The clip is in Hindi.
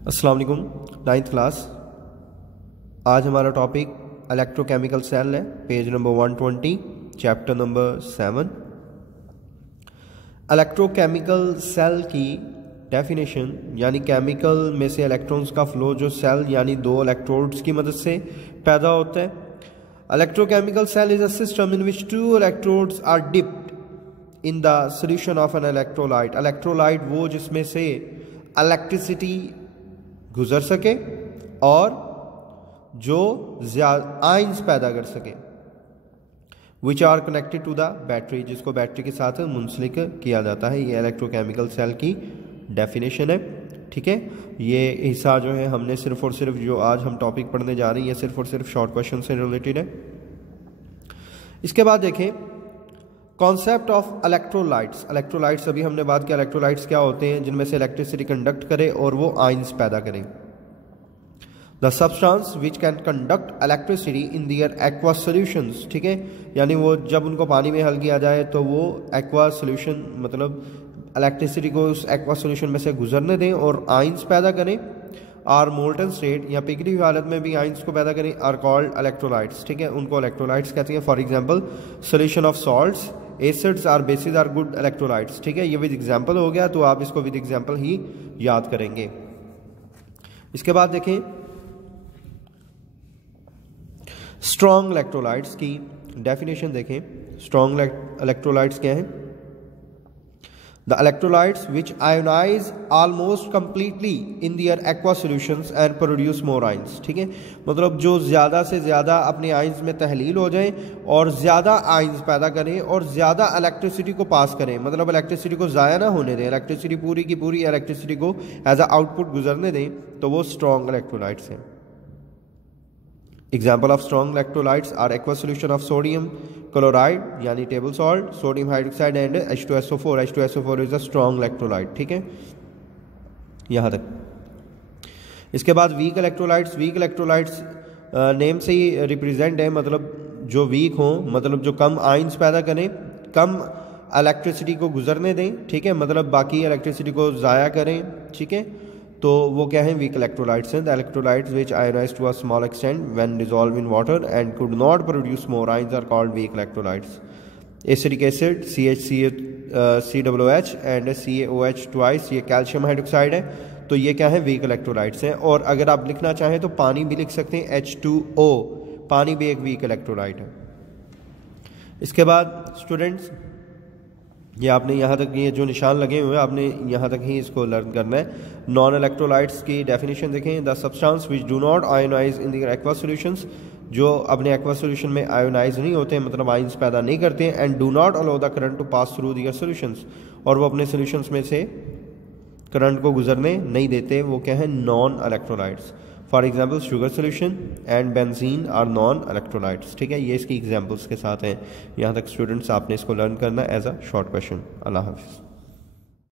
अस्सलाम वालेकुम। 9th class. आज हमारा टॉपिक इलेक्ट्रोकेमिकल सेल है। Page number 120, chapter number 7। Electrochemical cell की डेफिनेशन यानी केमिकल में से इलेक्ट्रॉन्स का फ्लो जो सेल यानी दो इलेक्ट्रोड्स की मदद से पैदा होता है। Electrochemical cell is a system in which two electrodes are dipped in the solution of an electrolyte. Electrolyte वो जिसमें से इलेक्ट्रिसिटी गुजर सके और जो आयंस पैदा कर सके, which are connected to the battery, जिसको बैटरी के साथ मुंसलिक किया जाता है। ये इलेक्ट्रोकेमिकल सेल की डेफिनेशन है। ठीक है, ये हिस्सा जो है हमने सिर्फ और सिर्फ जो आज हम टॉपिक पढ़ने जा रहे हैं ये सिर्फ और सिर्फ शॉर्ट क्वेश्चन से रिलेटेड है। इसके बाद देखें कॉन्सेप्ट ऑफ इलेक्ट्रोलाइट्स। इलेक्ट्रोलाइट्स अभी हमने बात किया, इलेक्ट्रोलाइट्स क्या होते हैं जिनमें से इलेक्ट्रिसिटी कंडक्ट करे और वो आयंस पैदा करें। The substance which can conduct electricity in their aqua solutions. ठीक है, यानी वो जब उनको पानी में हल किया जाए तो वो एक्वा सॉल्यूशन मतलब इलेक्ट्रिसिटी को उस एक्वा सॉल्यूशन में से गुजरने दें और आयंस पैदा करें। आर मोल्टन स्टेट या पिघली हुई हालत में भी आयंस को पैदा करें आर कॉल्ड इलेक्ट्रोलाइट्स। ठीक है, उनको इलेक्ट्रोलाइट्स कहते हैं। For example solution of salts, acids or bases are good electrolytes. ठीक है, ये विद एग्जांपल हो गया तो आप इसको विद एग्जांपल ही याद करेंगे। इसके बाद देखें स्ट्रॉन्ग इलेक्ट्रोलाइट्स की डेफिनेशन देखें। स्ट्रॉन्ग इलेक्ट्रोलाइट्स क्या है? The electrolytes which ionize almost completely in their aqua solutions and produce more ions। ठीक है, मतलब जो ज़्यादा से ज़्यादा अपने आयंस में तहलील हो जाएं और ज़्यादा आयंस पैदा करें और ज़्यादा इलेक्ट्रिसिटी को पास करें, मतलब इलेक्ट्रिसिटी को ज़ाया ना होने दें, इलेक्ट्रिसिटी पूरी की पूरी इलेक्ट्रिसिटी को एज अ आउटपुट गुजरने दें, तो वो स्ट्रॉन्ग इलेक्ट्रोलाइट्स हैं। Example of strong electrolytes are aqua solution of sodium chloride यानी table salt, sodium hydroxide and H2SO4। H2SO4 is a strong electrolyte. ठीक है, यहाँ तक। इसके बाद weak electrolytes. Weak electrolytes name से ही रिप्रेजेंट है, मतलब जो वीक हों, मतलब जो कम आयंस पैदा करें, कम इलेक्ट्रिसिटी को गुजरने दें। ठीक है, मतलब बाकी इलेक्ट्रिसिटी को ज़ाया करें। ठीक है, तो वो क्या है? वीक इलेक्ट्रोलाइट्स हैं। The electrolytes which ionize to a small extent when dissolve in water and could not produce more ions are called weak electrolytes. Acidic acid CH and CaOH twice, ये कैल्शियम हाइड्रोक्साइड है, तो ये क्या है? वीक इलेक्ट्रोलाइट्स हैं। और अगर आप लिखना चाहें तो पानी भी लिख सकते हैं, H2O, पानी भी एक वीक इलेक्ट्रोलाइट है। इसके बाद स्टूडेंट्स ये आपने यहाँ तक ये जो निशान लगे हुए हैं आपने यहाँ तक ही इसको लर्न करना है। नॉन इलेक्ट्रोलाइट्स की डेफिनेशन देखें। The substance which do not ionize in their aqua solutions, जो अपने एक्वा सॉल्यूशन में आयोनाइज नहीं होते हैं, मतलब आयंस पैदा नहीं करते हैं। And do not allow the current to pass through their solutions, और वो अपने सॉल्यूशंस में से करंट को गुजरने नहीं देते, वो क्या है? Non electrolytes. For example sugar solution and benzene are non electrolytes. ठीक है, ये इसकी एग्जाम्पल्स के साथ हैं। यहाँ तक स्टूडेंट्स आपने इसको लर्न करना एज अ शॉर्ट क्वेश्चन। अल्लाह हाफिज़।